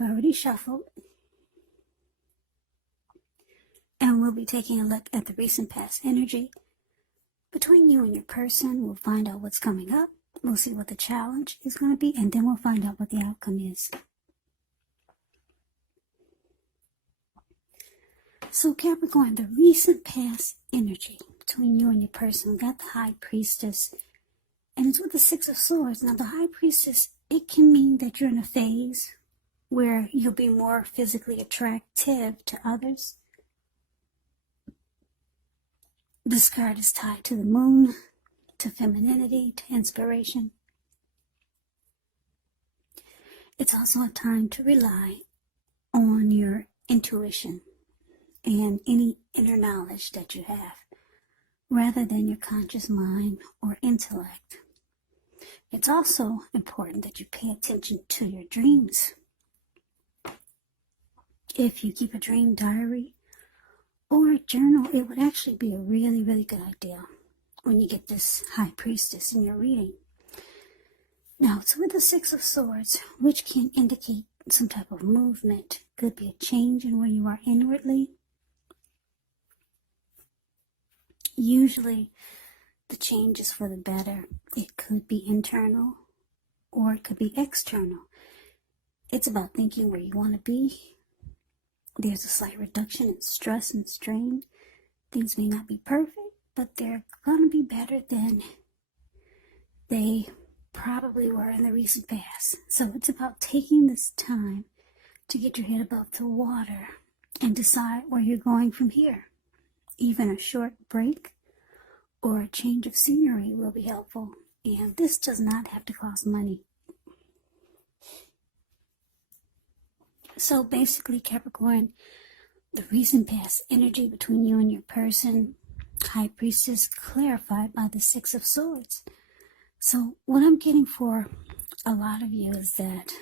I've already shuffled. And we'll be taking a look at the recent past energy between you and your person. We'll find out what's coming up. We'll see what the challenge is going to be, and then we'll find out what the outcome is. So Capricorn, the recent past energy between you and your person, we got the High Priestess, and it's with the Six of Swords. Now the High Priestess, it can mean that you're in a phase where you'll be more physically attractive to others. This card is tied to the moon, to femininity, to inspiration. It's also a time to rely on your intuition and any inner knowledge that you have, rather than your conscious mind or intellect. It's also important that you pay attention to your dreams. If you keep a dream diary or a journal, it would actually be a really, really good idea when you get this High Priestess in your reading. Now, it's with the Six of Swords, which can indicate some type of movement. Could be a change in where you are inwardly. Usually, the change is for the better. It could be internal or it could be external. It's about thinking where you want to be. There's a slight reduction in stress and strain. Things may not be perfect, but they're going to be better than they probably were in the recent past. So it's about taking this time to get your head above the water and decide where you're going from here. Even a short break or a change of scenery will be helpful. And this does not have to cost money. So basically, Capricorn, the recent past energy between you and your person, High Priestess, clarified by the Six of Swords. So what I'm getting for a lot of you is that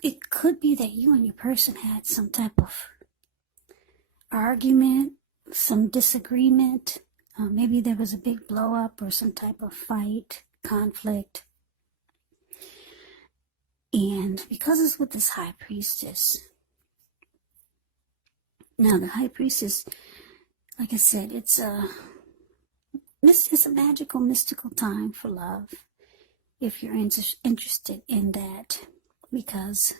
it could be that you and your person had some type of argument, some disagreement. Maybe there was a big blow up or some type of fight, conflict. And because it's with this High Priestess, now the High Priestess, like I said, it's a magical, mystical time for love, if you're interested in that. Because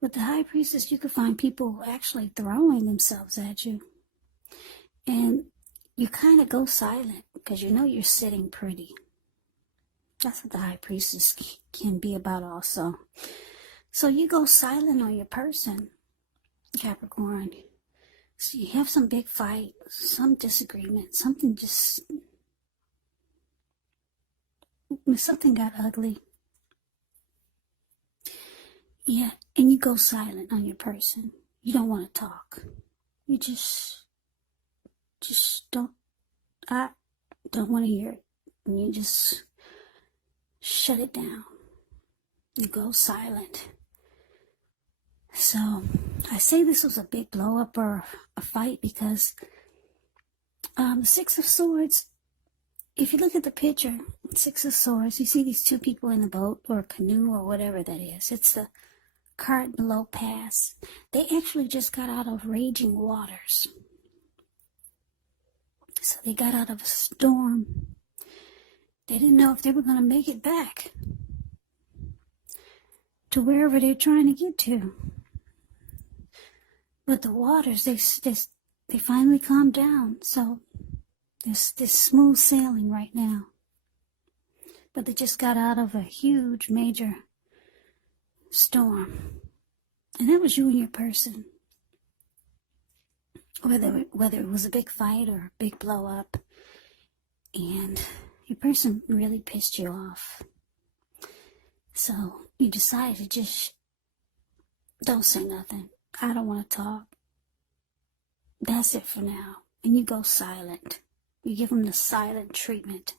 with the High Priestess, you can find people actually throwing themselves at you. And you kind of go silent because you know you're sitting pretty. That's what the High Priestess can be about also. So you go silent on your person, Capricorn. So you have some big fight, some disagreement, something got ugly. Yeah, and you go silent on your person. You don't want to talk. You just I don't want to hear it. And you just shut it down. You go silent. So I say this was a big blow up or a fight because the Six of Swords, if you look at the picture, Six of Swords, you see these two people in a boat or a canoe or whatever that is. It's the card below pass. They actually just got out of raging waters. So they got out of a storm. They didn't know if they were going to make it back to wherever they're trying to get to. But the waters, they finally calmed down. So there's smooth sailing right now. But they just got out of a huge, major storm. And that was you and your person. Whether it was a big fight or a big blow up. And your person really pissed you off. So you decided to just don't say nothing. I don't want to talk. That's it for now. And you go silent. You give them the silent treatment.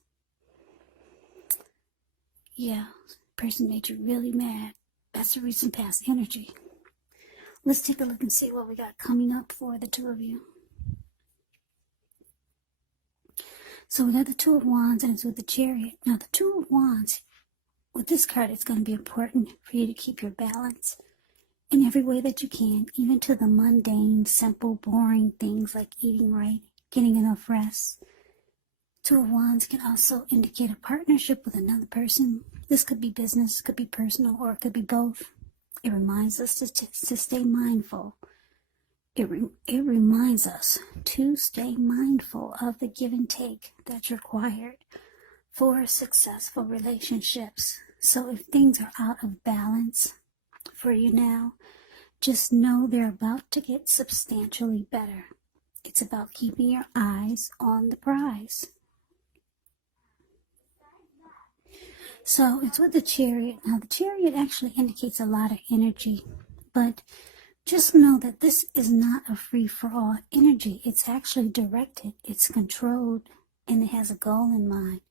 Yeah, person made you really mad. That's the recent past energy. Let's take a look and see what we got coming up for the two of you. So we got the Two of Wands and it's with the Chariot. Now the Two of Wands, with this card, it's going to be important for you to keep your balance in every way that you can, even to the mundane, simple, boring things like eating right, getting enough rest. Two of Wands can also indicate a partnership with another person. This could be business, could be personal, or it could be both. It reminds us to stay mindful. It reminds us to stay mindful of the give and take that's required for successful relationships. So if things are out of balance for you now, just know they're about to get substantially better. It's about keeping your eyes on the prize. So it's with the Chariot. Now the Chariot actually indicates a lot of energy, but just know that this is not a free-for-all energy. It's actually directed, it's controlled, and it has a goal in mind.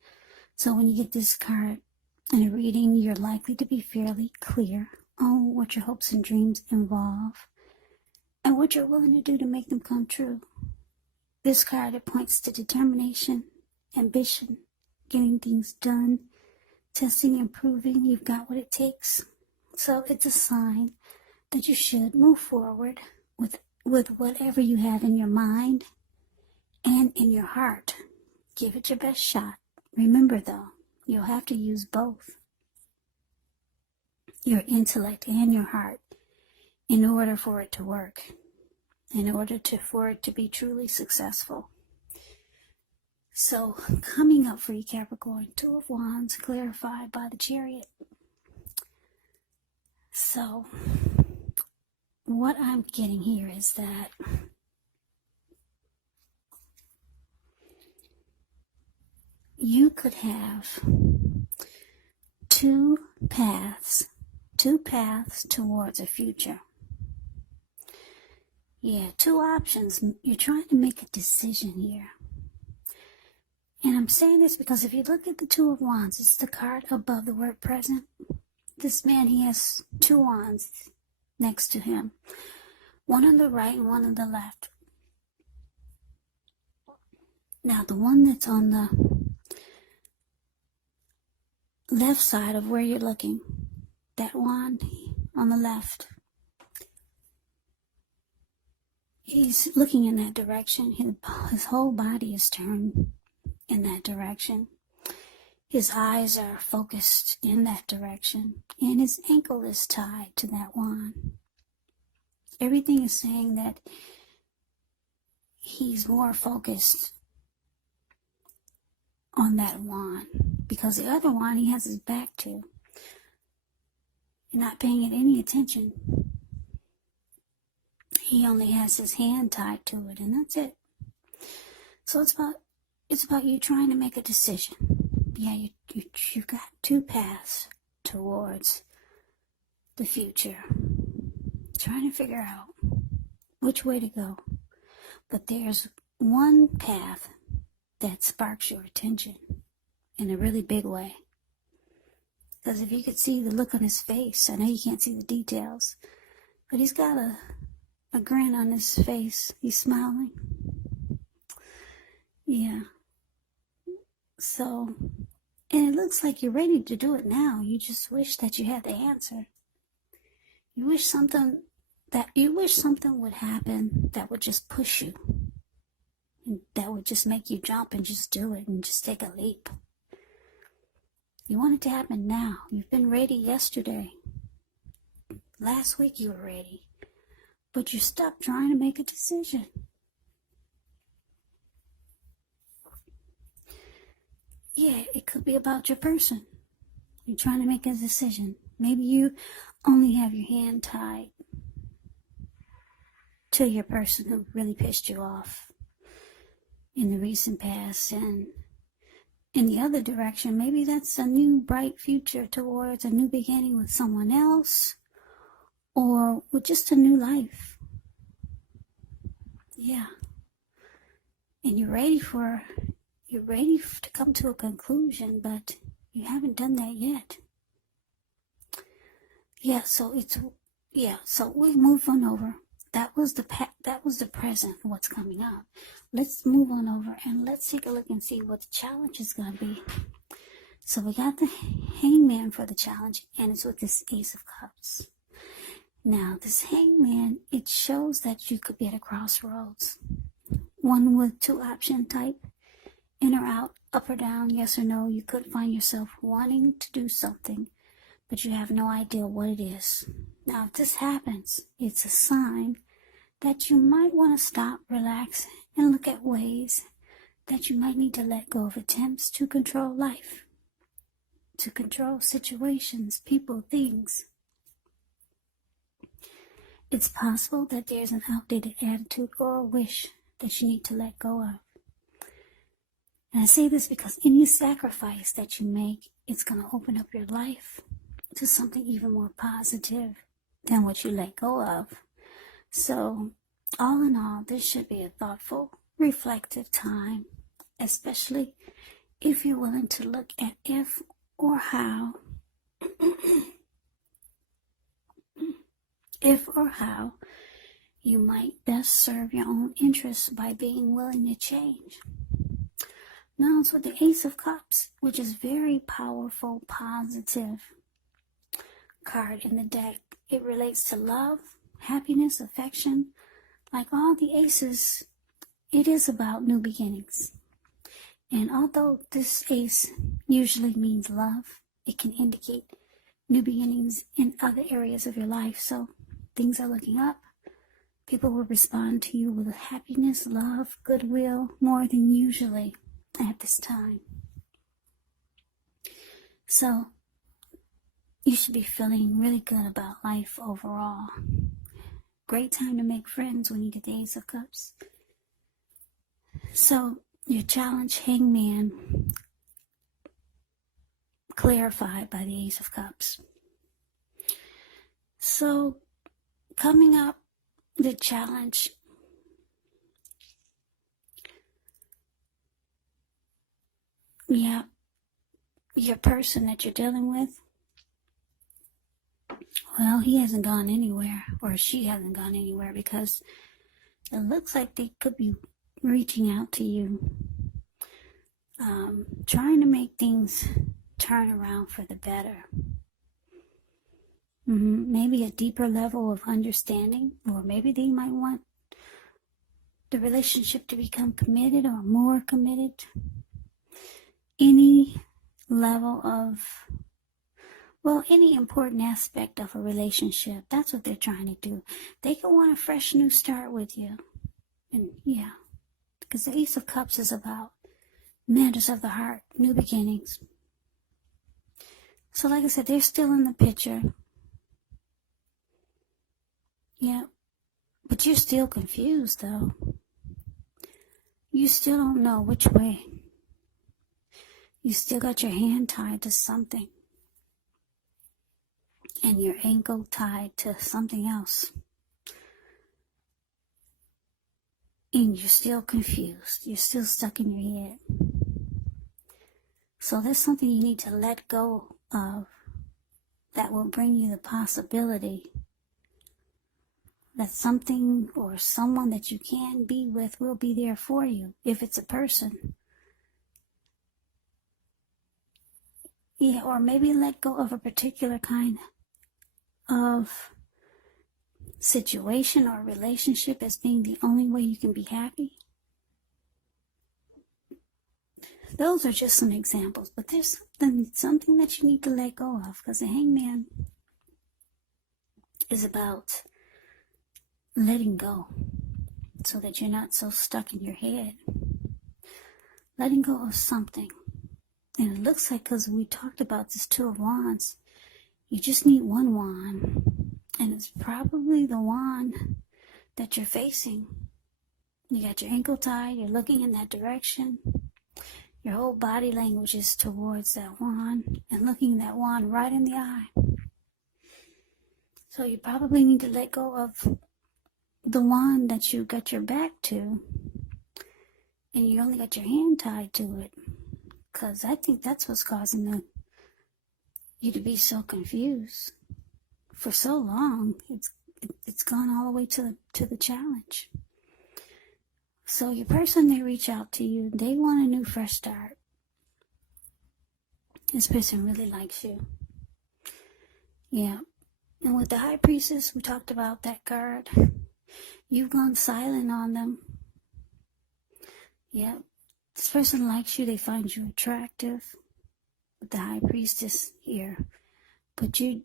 So when you get this card in a reading, you're likely to be fairly clear on what your hopes and dreams involve and what you're willing to do to make them come true. This card, it points to determination, ambition, getting things done, testing and proving you've got what it takes. So it's a sign that you should move forward with whatever you have in your mind and in your heart. Give it your best shot. Remember though, you'll have to use both, your intellect and your heart, in order for it to work, for it to be truly successful. So coming up for you, Capricorn, Two of Wands clarified by the Chariot. So what I'm getting here is that you could have two paths towards a future. Yeah, two options. You're trying to make a decision here. And I'm saying this because if you look at the Two of Wands, it's the card above the word present. This man, he has two wands next to him. One on the right and one on the left. Now, the one that's on the left side of where you're looking, that wand on the left, he's looking in that direction. His whole body is turned in that direction. His eyes are focused in that direction, and his ankle is tied to that wand. Everything is saying that he's more focused on that wand, because the other wand he has his back to. You're not paying it any attention. He only has his hand tied to it, and that's it. So it's about you trying to make a decision. Yeah, you've got two paths towards the future. Trying to figure out which way to go. But there's one path that sparks your attention in a really big way. Because if you could see the look on his face, I know you can't see the details, but he's got a grin on his face. He's smiling. Yeah. So, and it looks like you're ready to do it now. You just wish that you had the answer. You wish something would happen that would just push you. And that would just make you jump and just do it and just take a leap. You want it to happen now. You've been ready yesterday. Last week you were ready. But you're stuck trying to make a decision. Yeah, it could be about your person. You're trying to make a decision. Maybe you only have your hand tied to your person who really pissed you off in the recent past. And in the other direction, maybe that's a new bright future towards a new beginning with someone else, or with just a new life. Yeah. And you're ready to come to a conclusion, but you haven't done that yet. Yeah, so we move on over. That was the present, what's coming up. Let's move on over and let's take a look and see what the challenge is going to be. So we got the hangman for the challenge, and it's with this Ace of Cups. Now, this hangman, it shows that you could be at a crossroads. One with two option type, in or out, up or down, yes or no. You could find yourself wanting to do something, but you have no idea what it is. Now, if this happens, it's a sign that you might want to stop, relax, and look at ways that you might need to let go of attempts to control life, to control situations, people, things. It's possible that there's an outdated attitude or a wish that you need to let go of. And I say this because any sacrifice that you make, it's going to open up your life to something even more positive than what you let go of. So, all in all, this should be a thoughtful, reflective time, especially if you're willing to look at if or how you might best serve your own interests by being willing to change. Now it's with the Ace of Cups, which is very powerful, positive card in the deck. It relates to love, happiness, affection. Like all the aces, it is about new beginnings. And although this ace usually means love, it can indicate new beginnings in other areas of your life. So things are looking up. People will respond to you with happiness, love, goodwill, more than usually at this time. So you should be feeling really good about life overall. Great time to make friends when you get the Ace of Cups. So your challenge, hangman, clarified by the Ace of Cups. So coming up, the challenge, your person that you're dealing with, well, he hasn't gone anywhere, or she hasn't gone anywhere, because it looks like they could be reaching out to you, trying to make things turn around for the better. Maybe a deeper level of understanding, or maybe they might want the relationship to become committed or more committed. Any level of, any important aspect of a relationship, that's what they're trying to do. They could want a fresh new start with you. And because the Ace of Cups is about matters of the heart, new beginnings. So like I said, they're still in the picture. But you're still confused, though. You still don't know which way. You still got your hand tied to something, and your ankle tied to something else. And you're still confused. You're still stuck in your head. So there's something you need to let go of that will bring you the possibility that something or someone that you can be with will be there for you, if it's a person. Or maybe let go of a particular kind of situation or relationship as being the only way you can be happy. Those are just some examples, but there's something that you need to let go of, because the hangman is about letting go so that you're not so stuck in your head. Letting go of something. And it looks like, because we talked about this Two of Wands, you just need one wand. And it's probably the wand that you're facing. You got your ankle tied, you're looking in that direction. Your whole body language is towards that wand and looking that wand right in the eye. So you probably need to let go of the wand that you got your back to, and you only got your hand tied to it. Because I think that's what's causing you to be so confused. For so long, it's gone all the way to the challenge. So your person, they reach out to you. They want a new, fresh start. This person really likes you. Yeah. And with the High Priestess, we talked about that card. You've gone silent on them. Yeah. This person likes you. They find you attractive. With the High Priestess here. But you,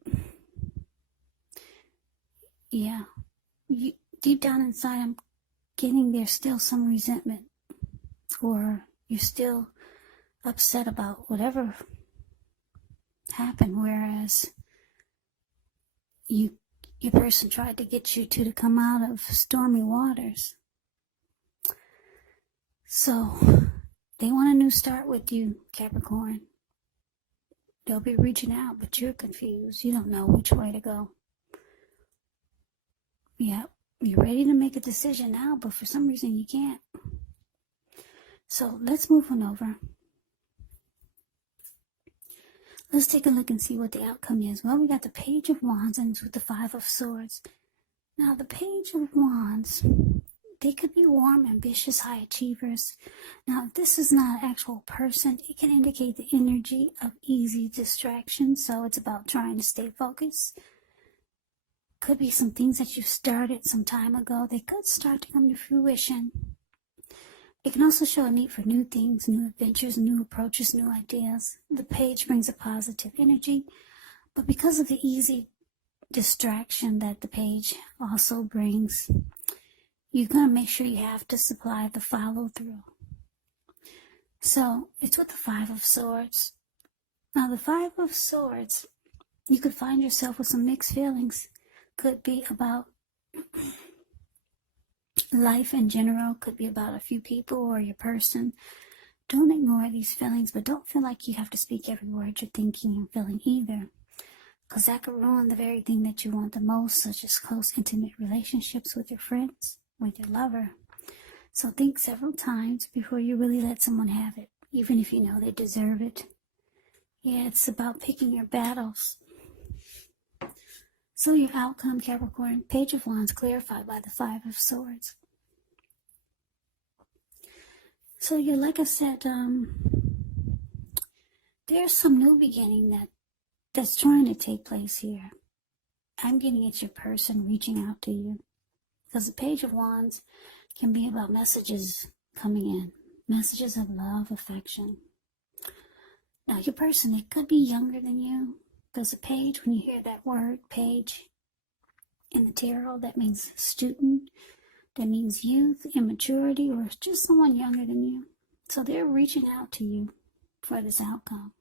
deep down inside, I'm getting there's still some resentment. Or you're still upset about whatever happened, whereas your person tried to get you to come out of stormy waters. So they want a new start with you, Capricorn. They'll be reaching out, but you're confused. You don't know which way to go. Yeah, you're ready to make a decision now, but for some reason you can't. So let's move on over. Let's take a look and see what the outcome is. Well, we got the Page of Wands and it's with the Five of Swords. Now, the Page of Wands, they could be warm, ambitious, high achievers. Now, if this is not an actual person, it can indicate the energy of easy distraction. So it's about trying to stay focused. Could be some things that you started some time ago. They could start to come to fruition. It can also show a need for new things, new adventures, new approaches, new ideas. The Page brings a positive energy, but because of the easy distraction that the Page also brings, you're going to make sure you have to supply the follow-through. So, it's with the Five of Swords. Now, the Five of Swords, you could find yourself with some mixed feelings. Could be about life in general, could be about a few people or your person. Don't ignore these feelings, but don't feel like you have to speak every word you're thinking and feeling either, because that could ruin the very thing that you want the most, such as close, intimate relationships with your friends, with your lover. So think several times before you really let someone have it, even if you know they deserve it. Yeah, it's about picking your battles. So your outcome, Capricorn, Page of Wands clarified by the Five of Swords. So yeah, like I said, there's some new beginning that's trying to take place here. I'm getting it's your person reaching out to you. Because the Page of Wands can be about messages coming in. Messages of love, affection. Now your person, it could be younger than you. Because the Page, when you hear that word, Page, in the tarot, that means student. That means youth, immaturity, or just someone younger than you. So they're reaching out to you for this outcome.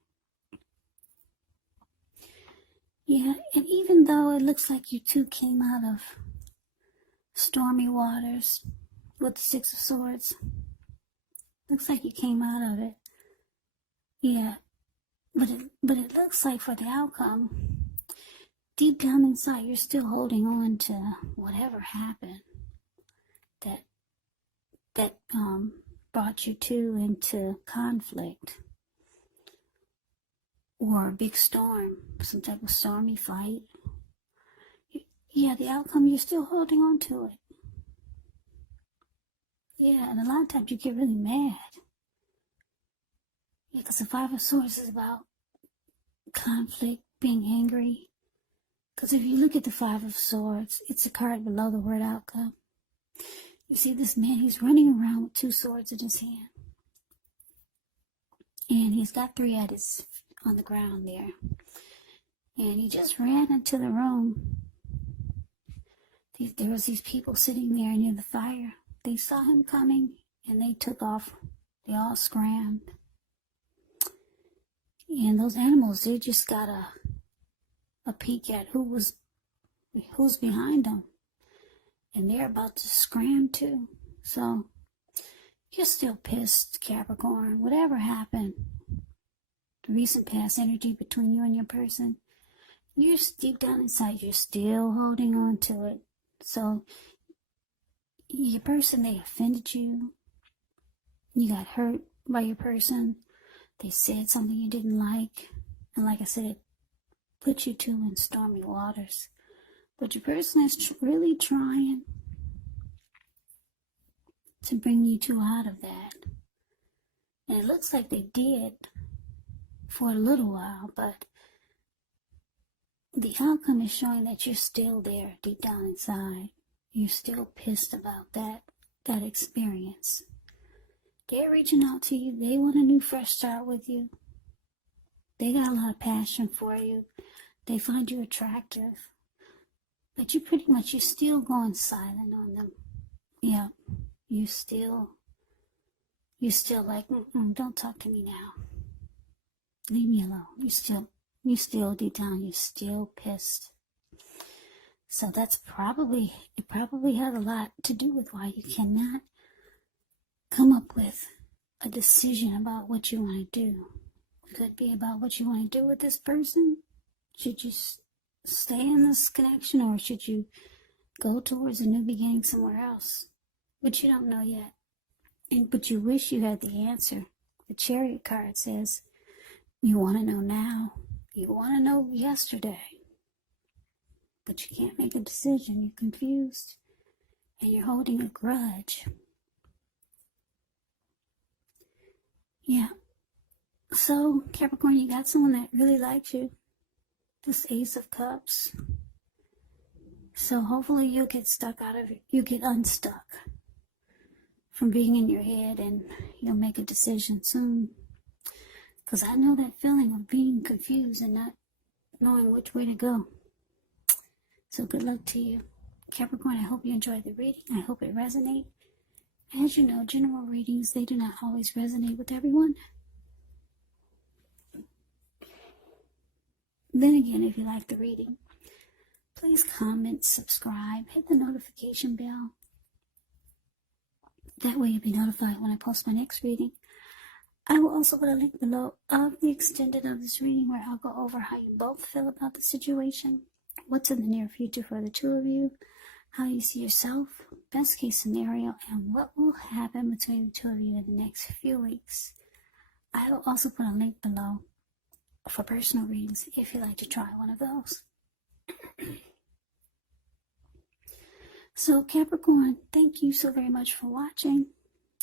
Yeah, and even though it looks like you two came out of stormy waters with the Six of Swords, looks like you came out of it. Yeah, but it looks like for the outcome, deep down inside, you're still holding on to whatever happened that brought you two into conflict or a big storm, some type of stormy fight. Yeah, the outcome, you're still holding on to it. Yeah, and a lot of times you get really mad. Yeah, because the Five of Swords is about conflict, being angry. Because if you look at the Five of Swords, it's a card below the word outcome. You see this man, he's running around with two swords in his hand. And he's got three at his, on the ground there. And he just ran into the room. There was these people sitting there near the fire. They saw him coming and they took off. They all scrammed. And those animals, they just got a peek at who's behind them. And they're about to scram too. So, you're still pissed, Capricorn. Whatever happened, the recent past energy between you and your person, you're deep down inside, you're still holding on to it. So, your person, they offended you. You got hurt by your person. They said something you didn't like. And like I said, it put you two in stormy waters. But your person is really trying to bring you two out of that. And it looks like they did. for a little while, but the outcome is showing that you're still there deep down inside. You're still pissed about that experience. They're reaching out to you. They want a new fresh start with you. They got a lot of passion for you. They find you attractive. But you're still going silent on them. Yeah, you still like, don't talk to me now. Leave me alone. You still deep down, you're still pissed. So it probably had a lot to do with why you cannot come up with a decision about what you want to do. It could be about what you want to do with this person. Should you stay in this connection, or should you go towards a new beginning somewhere else? But you don't know yet. But you wish you had the answer. The Chariot card says, you want to know now. You want to know yesterday. But you can't make a decision. You're confused. And you're holding a grudge. Yeah. So, Capricorn, you got someone that really likes you. This Ace of Cups. So hopefully you get unstuck from being in your head, and you'll make a decision soon. Because I know that feeling of being confused and not knowing which way to go. So good luck to you. Capricorn, I hope you enjoyed the reading. I hope it resonates. As you know, general readings, they do not always resonate with everyone. Then again, if you like the reading, please comment, subscribe, hit the notification bell. That way you'll be notified when I post my next reading. I will also put a link below of the extended of this reading, where I'll go over how you both feel about the situation, what's in the near future for the two of you, how you see yourself, best case scenario, and what will happen between the two of you in the next few weeks. I will also put a link below for personal readings if you'd like to try one of those. So Capricorn, thank you so very much for watching.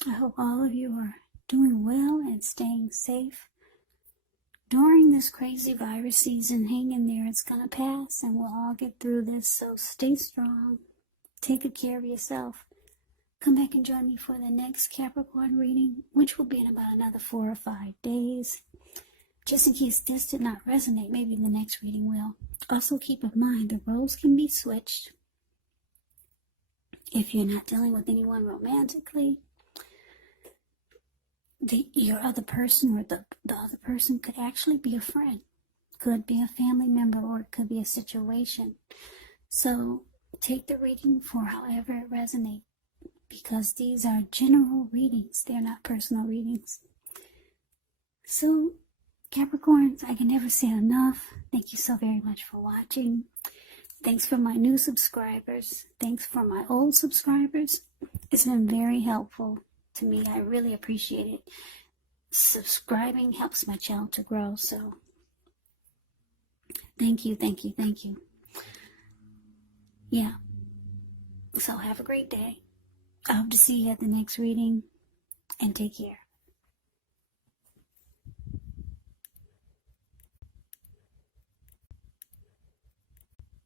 I hope all of you are doing well and staying safe during this crazy virus season. Hang in there. It's gonna pass and we'll all get through this. So stay strong. Take good care of yourself. Come back and join me for the next Capricorn reading, which will be in about another 4 or 5 days. Just in case this did not resonate, maybe the next reading will. Also keep in mind, the roles can be switched. If you're not dealing with anyone romantically, your other person, or the other person could actually be a friend. Could be a family member, or it could be a situation. So take the reading for however it resonates, because these are general readings. They're not personal readings. So Capricorns, I can never say enough. Thank you so very much for watching. Thanks for my new subscribers. Thanks for my old subscribers. It's been very helpful to me. I really appreciate it. Subscribing helps my channel to grow. So thank you, thank you, thank you. Yeah. So have a great day. I hope to see you at the next reading, and take care.